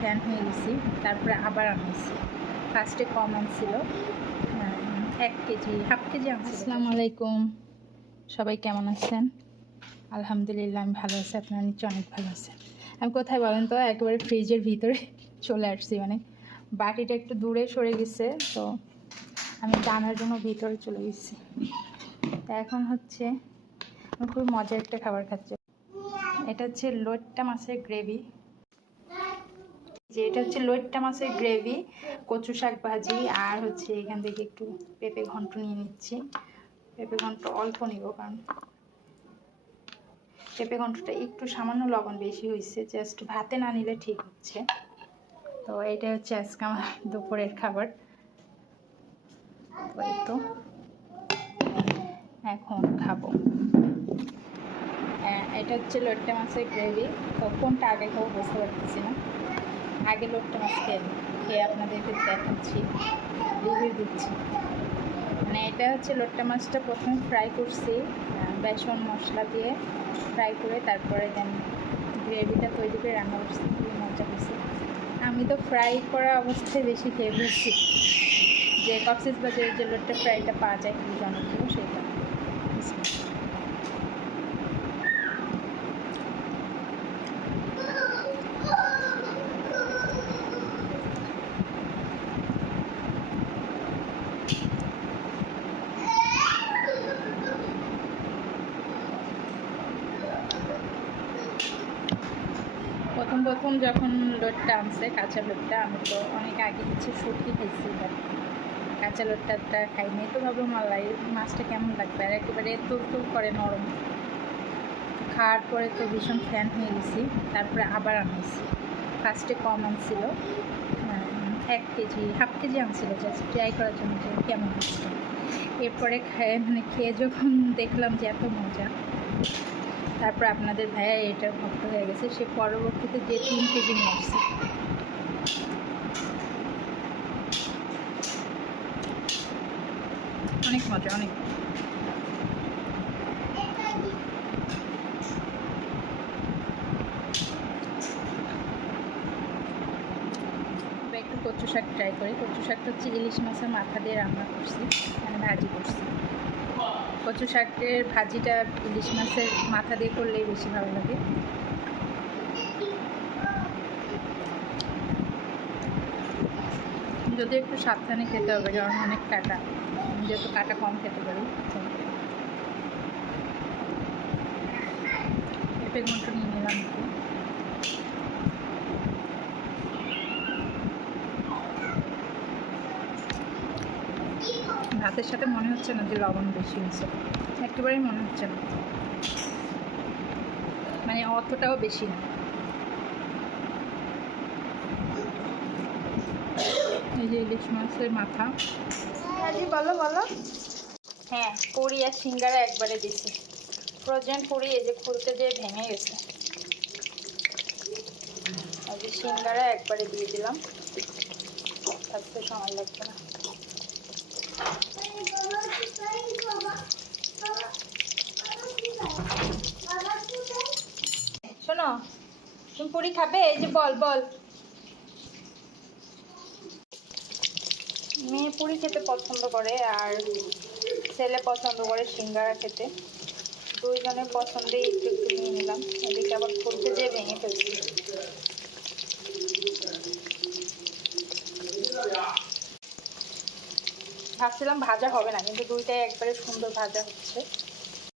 Fan হয়ে গেছি। তারপরে আবার আনছি, ফার্স্টে কম আনছিল 1 কেজি, হাফ কেজি আনছিল। আসসালামু আলাইকুম, সবাই কেমন আছেন? আলহামদুলিল্লাহ আমি ভালো আছি, আপনারা নিশ্চয় অনেক ভালো আছেন। আমি কোথায় বলেন তো, একেবারে ফ্রিজের ভিতরে চলে আসছি, মানে বাটিটা একটু দূরে সরে গেছে, তো আমি টানার জন্য ভিতরে চলে গেছি। তো এখন হচ্ছে আমি খুব মজার একটা খাবার খাচ্ছি। এটা হচ্ছে লইট্টা মাছের গ্রেভি, যে এটা হচ্ছে লইট্টা মাছের গ্রেভি, কচু শাক ভাজি, আর হচ্ছে এখান থেকে একটু পেঁপে ঘন্ট নিয়ে নিচ্ছি। পেঁপে ঘন্ট অল্প নিব, কারণ পেঁপে ঘন্টটা একটু সামান্য লবণ বেশি হয়েছে, জাস্ট ভাতে না নিলে ঠিক হচ্ছে। তো এটা হচ্ছে আজকে আমার দুপুরের খাবার। তো এখন খাবো। এটা হচ্ছে লইট্টা মাছের গ্রেভি। তো কোনটা আগে খাবো বুঝতে পারতেছি না। আগে লইট্টা মাছ খেয়ে আপনাদেরকে দেখাচ্ছি, রিভিউ দিচ্ছি। মানে এটা হচ্ছে লইট্টা মাছটা প্রথমে ফ্রাই করছি, বেসন মশলা দিয়ে ফ্রাই করে তারপরে দেন গ্রেভিটা তৈরি করে রান্না করছি, খুবই মজা করছি। আমি তো ফ্রাই করা অবস্থায় বেশি খেয়ে ফেলছি, যে কক্সবাজারের যে লইট্টা ফ্রাইটা পাওয়া যায় খুবই জনপ্রিয়, সেটা। প্রথম যখন লোটটা আনছে, কাঁচা লোটটা, আমি তো অনেক আগে কিছু শুটকি খাইছি, বাট কাঁচা লোটটা খাইনি। তো ভাবলাম মালাই মাছটা কেমন লাগবে, আর একেবারে তুল করে নরম। খাওয়ার পরে তো ভীষণ ফ্যান হয়ে গেছি। তারপরে আবার আনছি, ফার্স্টে কম আনছিল 1 কেজি, হাফ কেজি আনছিল, জাস্ট ট্রাই করার জন্য যে কেমন হচ্ছে। এরপরে খেয়ে যখন দেখলাম যে এত মজা, তারপর আপনাদের ভাইয়া এটা ভক্ত হয়ে গেছে, সে পরবর্তীতে যে 3 কেজি নিয়ে আসছে। অনেক মজা, অনেক। একটু কচু শাক ট্রাই করি। কচু শাকটা হচ্ছে ইলিশ মাছের মাথা দিয়ে রান্না করছি, মানে ভাজি করছি। কচু শাকের ভাজিটা ইলিশ মাছের মাথা দিয়ে করলেই বেশি ভালো লাগে। যদি একটু সাবধানে খেতে হবে, কারণ অনেক কাটা, যেহেতু কাটা কম খেতে পারি। পেঁপে ঘন্ট নিয়ে নিলাম একটু। ভাতের সাথে মনে হচ্ছে না যে লবণ বেশি হয়েছে, একেবারেই মনে হচ্ছে না, মানে অতটাও বেশি না। এই যে ইলিশ মাছের মাথা। বলো বলো। হ্যাঁ, পুরি আর সিঙ্গারা একবারে দিছি। ফ্রোজেন পুরি এই যে খুলতে দিয়ে ভেঙে গেছে, আর যে সিঙ্গারা একবারে দিয়ে দিলাম, থাকতে সময় লাগবে না। শোনো, তুমি পুরি খাবে? এই যে বল বল। মেয়ে পুরি খেতে পছন্দ করে, আর ছেলে পছন্দ করে সিঙ্গারা খেতে। দুইজনের পছন্দেই একটু একটু নিয়ে নিলাম। এদিকে আবার খুলতে যেয়ে ভেঙে ফেলছি। ভাবছিলাম ভাজা হবে না, কিন্তু দুইটাই একবারে সুন্দর ভাজা হচ্ছে।